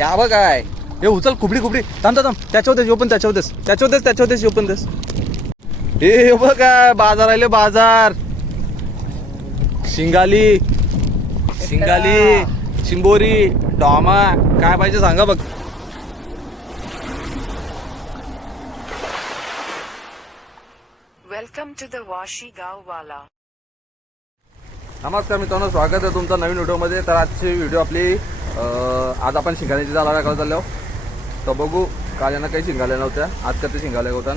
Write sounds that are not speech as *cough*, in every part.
त्या बघ काय. हे उचल कुबडी कुबडी थांब थांब थांब. त्याच्यावर देस पण त्याच्यावर देस त्याच्यावर देस त्याच्यावर देस पण देस. हे बघ काय बाजार आले बाजार. शिंगाली. शिंगाली चिंबोरी डॉमा. काय पाहिजे सांगा बघ. Welcome to the Washi Gaowala. नमस्कार मित्रांनो स्वागत आहे तुमचं नवीन व्हिडिओमध्ये. तर आजची व्हिडिओ आपली आज आपण शिंगाण्याची जाला टाकायला चाललो. तर बघू काल यांना काही शिंगाल्या नव्हत्या. आज कधी ते शिंगाल्या होतात?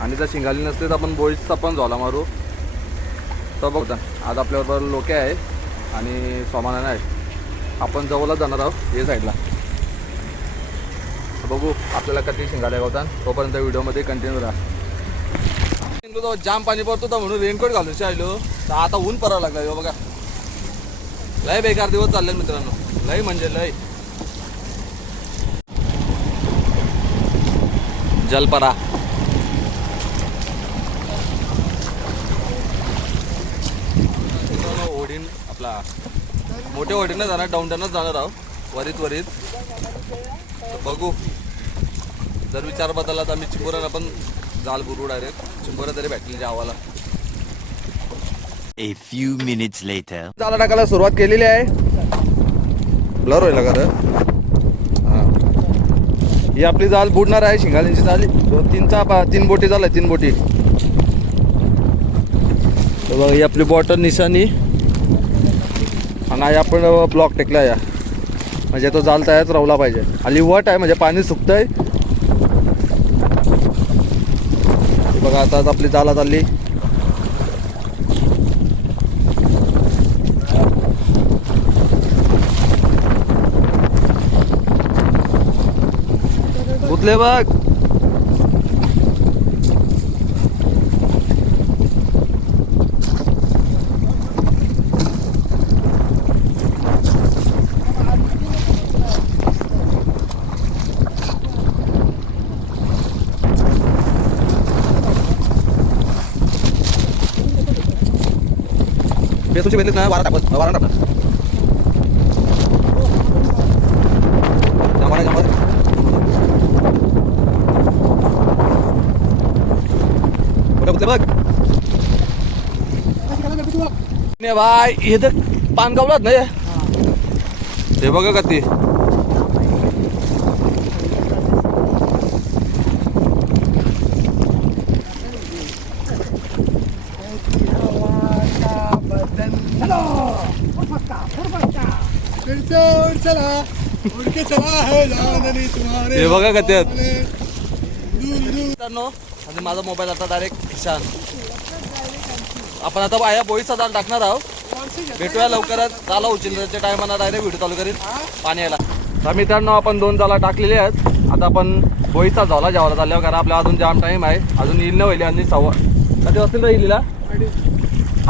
आणि जर शिंगाली नसते तर आपण बोळीचा पण झोला मारू. तर बघता आज आपल्याबरोबर लोके आहे आणि सोमानाने आहे. आपण जवळच जाणार आहोत हे साईडला. तर बघू आपल्याला कधी शिंगाल्या गावतात तोपर्यंत व्हिडिओमध्ये कंटिन्यू राहा. जाम पाणी पडतो तर म्हणून रेनकोट घालून आलो तर आता ऊन पडावं लागलं बघा. लय बेकार दिवस चालले मित्रांनो. लय म्हणजे लय. जलपरा. ओढीन आपला. मोठ्या ओढीनं जाणार डाऊनटाऊनच जाणार आहोत. वरीत वरीत. तर बघू. जर विचार बदलला तर आम्ही चिंबोरानं पण जाल बुरू डायरेक्ट. चिंबोरा तरी भेटली जावाला A few minutes later. जाला टाकायला सुरुवात केलेली आहे. ब्लर होईल का रे? हा. ही आपली जाल बुडणार आहे शिंगालींची जाल. दोन तीनचा पा- तीन बोटी झाल्या तीन बोटी. तर बघा ही आपली बॉटल निशाणी आणि आपण ब्लॉक टेकला या. म्हणजे तो जाल तयारच रावला पाहिजे. आणि वट आहे म्हणजे पाणी सुकतंय. बघा आता आपली जाला चालली. गुतले बघ बेसूची भेटलीच ना वारा टाकत वारा टाकत जमा नाही, जमा नाही. कुठं बघ. ने भाई हे तर पानगावलाच नाही ना ते बघा का ती. चला चला हे बघा का त्यात आणि माझा मोबाईल आता डायरेक्ट खिशान आपण आता आया बोईचा दाल टाकणार आहोत. भेटूया लवकरच. चाला उचलण्याच्या टायमाला डायरेक्ट व्हिडिओ चालू करीन. पाणी यायला. तर मित्रांनो आपण दोन जाला टाकलेले आहेत. आता आपण बोईचा झाला जेवायला चालल्यावर कारण आपला अजून जाम टाईम आहे. अजून येईल न होईल आणि सव्वा कधी वाजतील येईलला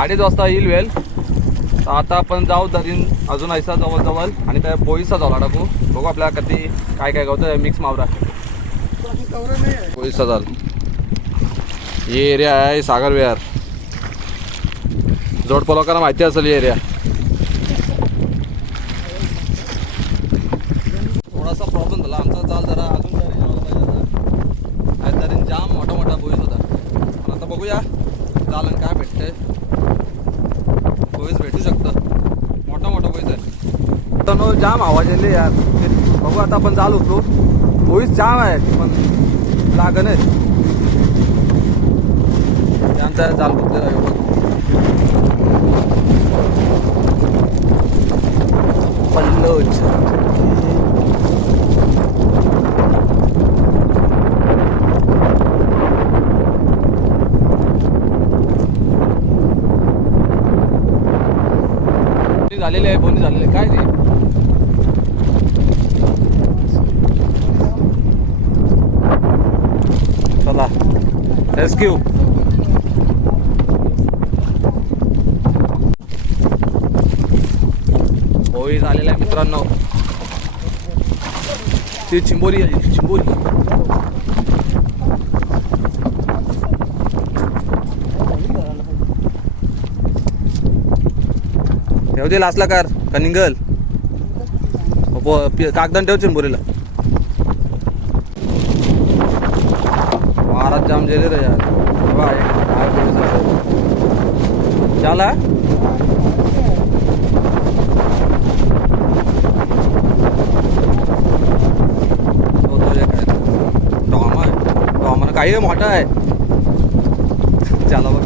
अडीच वाजता येईल वेल. तर आता आपण जाऊ दरीन अजून ऐसा जवळ जवळ आणि त्या बोईचा झाला टाकू. बघू आपल्याला कधी काय काय गावतं मिक्स मावरा कवरा नहीं है हे एरिया आहे सागर विहार. जोडपा लोकांना माहिती असेल हे एरिया. थोडासा प्रॉब्लेम झाला. आमचा चाल जरा अजून तरी पाहिजे तरी जाम मोठा मोठा बोईस होता. पण आता बघूया चालन काय भेटतंय. बोईस भेटू शकतं. मोठा मोठा बोईस आहे. मित्रांनो, जाम आवाज येते यार. बघू आता आपण चालू होतो बोईस जाम आहे पण लागण आहे त्यांचा जाल गुतलेला आहे बघ. पल्लोच झालेले आहे बोनी झालेले काय ते चला. रेस्क्यू होळी झालेला आहे मित्रांनो। ती चिंबोरी आहे ती चिंबोरी. ठेव दे लासला कार का निंगल कागदान ठेव चिंबोरीला. महाराज जाम गेले रे यार. बघा, झाला तो तो एक आहे डॉमा आहे हायवे मोठा आहे चला बघ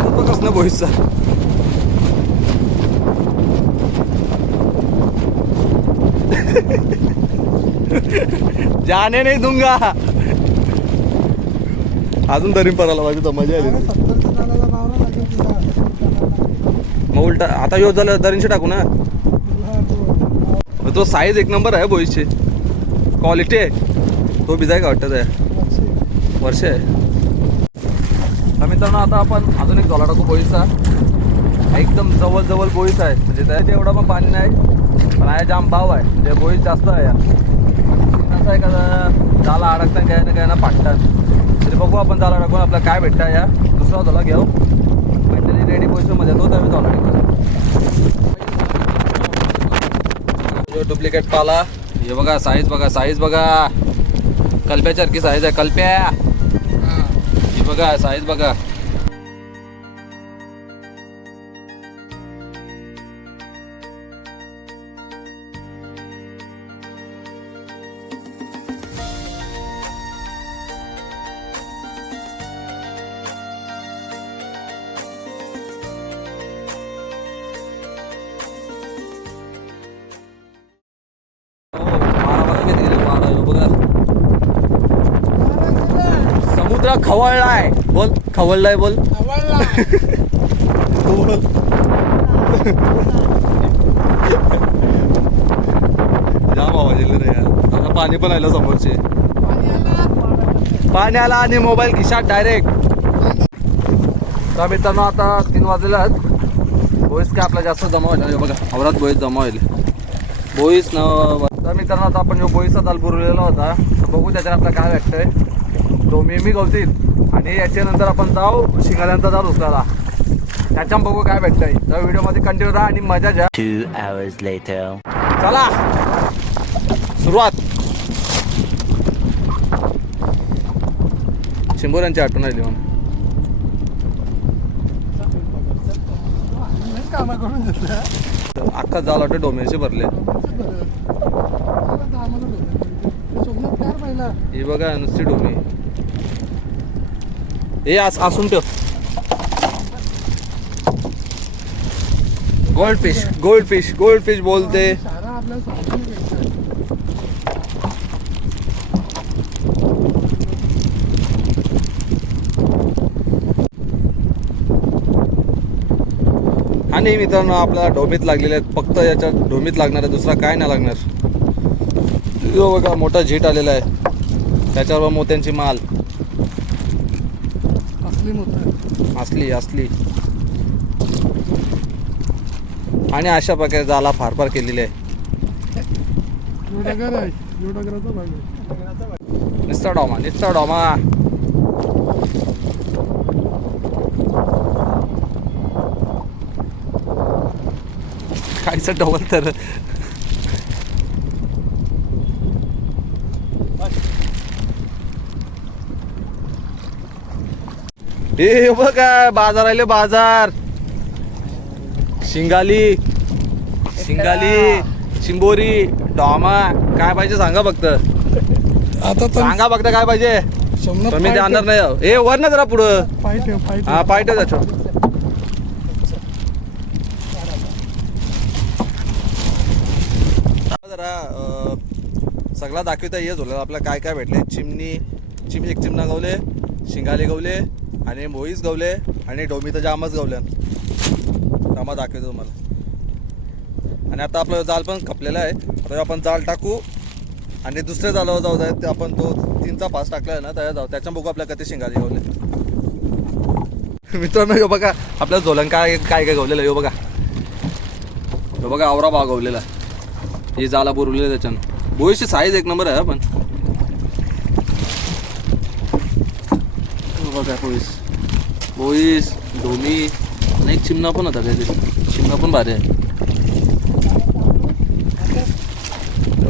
तो बघ कसं भोईचा जाने नाही दूंगा। अजून तरी पडायला पाहिजे तर मजा आली. मग उलटा आता यो झालं दरींशी टाकू ना. तो साईज एक नंबर आहे बोईसचे क्वालिटी आहे. तो बिजाय का वाटत आहे वर्ष आहे. मित्रांनो आता आपण अजून एक झोला टाकू बोईचा एकदम जवळजवळ जवळ आहे. म्हणजे त्याच्यात एवढं पण पाणी नाही. पण आहे जाम भाव आहे. म्हणजे बोईस जास्त आहे. या असं आहे का जाला अडकतात काय ना काय ना पाटतात तरी बघू आपण जाला अडकून आपल्याला काय भेटतं या. दुसरा झाला घेऊ. मेंटली रेडी पोझिशनमध्ये तो आम्ही झोला टाकू डुप्लिकेट पाला. हे बघा साईज बघा साईज बघा. कल्प्यासारखी साईज आहे कल्प्या. ही. बघा साईज बघा. खवळलाय. बोल खवळलाय बोल. *laughs* जाम आवाज येईल रे यार. आता पाणी पण आलं समोरचे. पाणी आला आणि मोबाईल खिशात डायरेक्ट तर मित्रांनो आता तीन आहेत. बोईस काय आपला जास्त जमा होईल हे बघा आवरात बोईस जमा होईल. बोईस न तर मित्रांनो आता आपण जो बोईचा दाल बुरलेला होता. बघू त्याच्यात आपल्याला काय भेटतंय तो मेमी गवतील. आणि याच्यानंतर आपण जाऊ शिंगाल्यांचा जाल उचलायला त्याच्यात बघू काय भेटतंय. तर व्हिडिओमध्ये कंटिन्यू राहा आणि मजा घ्या. Two hours later. चला. सुरुवात. शिंबोऱ्यांची आठवण आली म्हणून. अख्खा जाल वाटतं डोमेचे भरले ही बघा नुसती डोमी हे असून ठेव. Gold fish gold fish gold fish बोलते. आणि मित्रांनो आपल्याला ढोमीत लागलेले आहेत. फक्त याच्यात ढोमीत लागणार आहे दुसरा काय नाही लागणार. जो बघा मोठा झीट आलेला आहे. त्याच्यावर मोत्यांची माल असली मोठं असली असली. आणि अशा प्रकारे जाला फार फार केलेली आहे. निस्ता डॉमा निस्ता डॉमा कायचं डबल तर हे बघा बाजार आले बाजार. शिंगाली. शिंगाली शिंबोरी डॉमा. काय पाहिजे सांगा फक्त. आता तर सांगा फक्त काय पाहिजे. पण मी जाणार. नाही. ए वर ना जरा पुढं. हा पाय ठेव जरा सगळा दाखवता येत होतं आपल्याला काय काय भेटले चिमणी चिमणी एक चिमणा गवले शिंगाले गवले आणि मोईस गवले आणि डोमी तर जामच गवल्यान जामा दाखवतो तुम्हाला. आणि आता आपलं जाल पण खपलेलं आहे. आता आपण जाल टाकू आणि दुसऱ्या जालावर जाऊ. द्या ते आपण तो तीनचा पास टाकला आहे ना त्या जाऊ. त्याच्या बघू आपल्या कधी शिंगाले गवले. मित्रांनो यो बघा आपल्या झोलन काय काय काय गवलेलं यो बघा. यो बघा आवरा बा गवलेला. हे जाला बुरवलेलं त्याच्यानं. बोईची साईज एक नंबर आहे पण. बघा पोईस पोईस धोमी आणि एक चिमणा पण होता काहीतरी. चिमणा पण भारी आहे.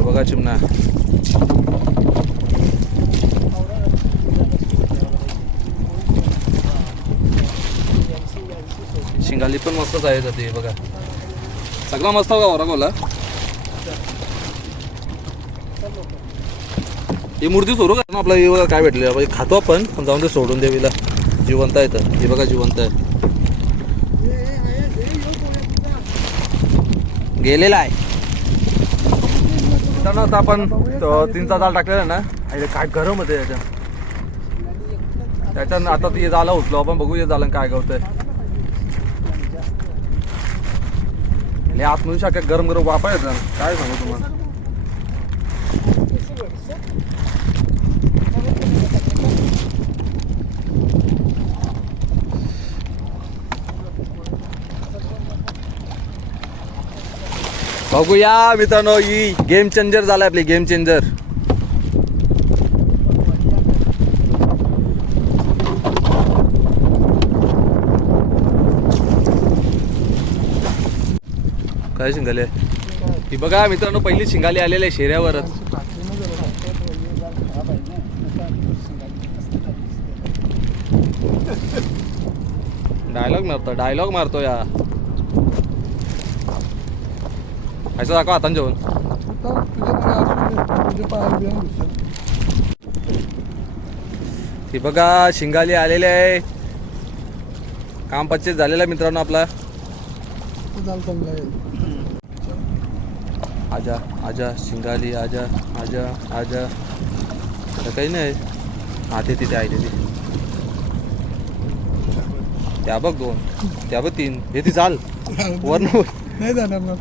बघा चिमणा. शिंगाली पण मस्तच आहे ते बघा. सगळा मस्त का वरा बोला ही मूर्ती सोडू का? आपला हे बघा काय भेटले बाबा, खातो आपण पण जाऊन ते सोडून देवीला जिवंत आहे तर. हे बघा जिवंत आहे. गेलेला आहे. आता आपण तीनचा जाळ टाकलेला आहे ना? काय गरम होते त्याच्या त्याच्यानं आता ते झालं उचलो. आपण बघू हे झालं काय गवतंय. आणि आतमधून शाखा गरम गरम वापर येत काय सांगू तुम्हाला? बघूया मित्रांनो ही गेम चेंजर झाला आपली गेम चेंजर काय शिंगाले? ही बघा मित्रांनो पहिली शिंगाली आलेली आहे शेऱ्यावरच. डायलॉग मारतो डायलॉग मारतो या. असं दाखव हातान जेवण तुझ्या पायाला बिया घुसेल. ही बघा शिंगाली आलेले आहे काम पच्चीस झालेला आहे मित्रांनो आपला तो जाल चांगला आहे. आजा आजा शिंगाली आजा आजा आजा आता काही नाही हा ते तिथे आहे तिथे त्या बघ दोन त्या बघ तीन हे ती चाल वर्ण नाही जाणार ना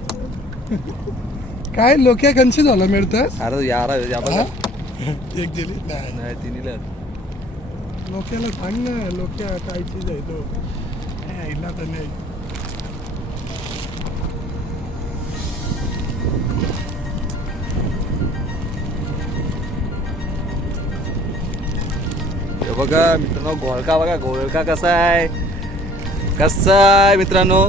काय लोक्या कन्शी झालं मिळतं अरे यार या बघा एक दिली? नाही. नाही तिन्हीला लोक्याला सांग ना लोक्या काय चीज आहे तो. नाही, हिला तर नाही. हे बघा मित्रांनो घोळका बघा घोळका कसा आहे? कसा आहे मित्रांनो?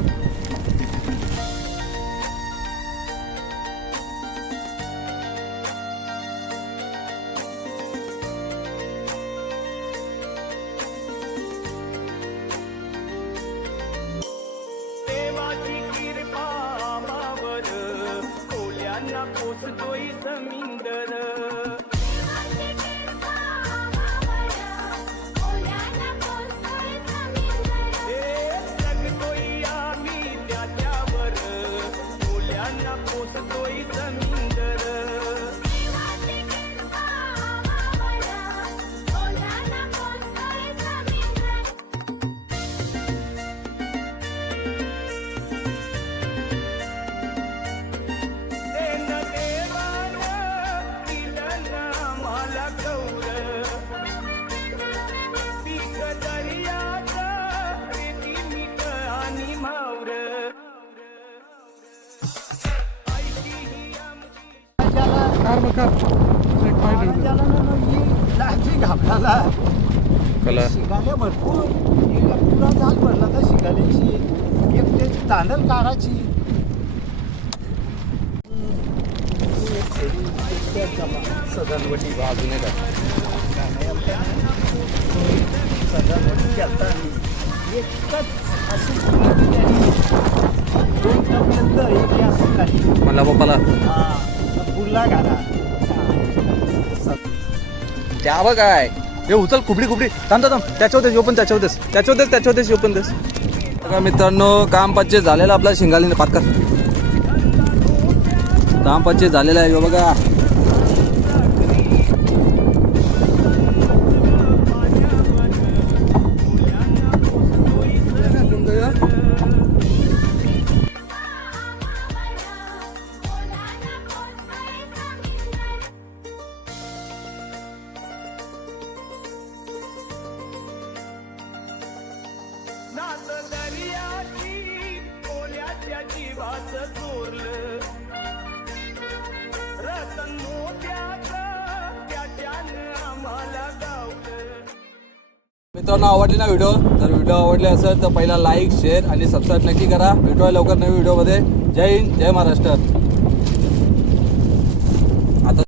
是注意生命的人。ठेवतो. कला. शिकाल्या भरपूर. हिला पुरा जाल भरला तर शिकाल्याची एक त्याची दांडल काढायची. सदानवटी एक. सदावडी केलता एकच अशी दोन टप्प्यात एक असं खाली म्हणला पप्पाला. हा फुला घाला. बघ काय? हे उचल खुबडी खुबडी. थांब थांब थांब. त्याच्यावर देस पण त्याच्यावर देस त्याच्यावर देस त्याच्यावर देस पण देस बघा मित्रांनो काम पच्चे झालेलं आपल्या शिंगालीने पातकर काम पच्चे झालेलं आहे बघा. जीवाच चोरलं. रतन मित्रांनो आवडली ना व्हिडिओ जर व्हिडिओ आवडले असेल तर पहिला लाईक शेअर आणि सबस्क्राईब नक्की करा. भेटूया लवकर नवीन व्हिडिओमध्ये जय हिंद जय महाराष्ट्र.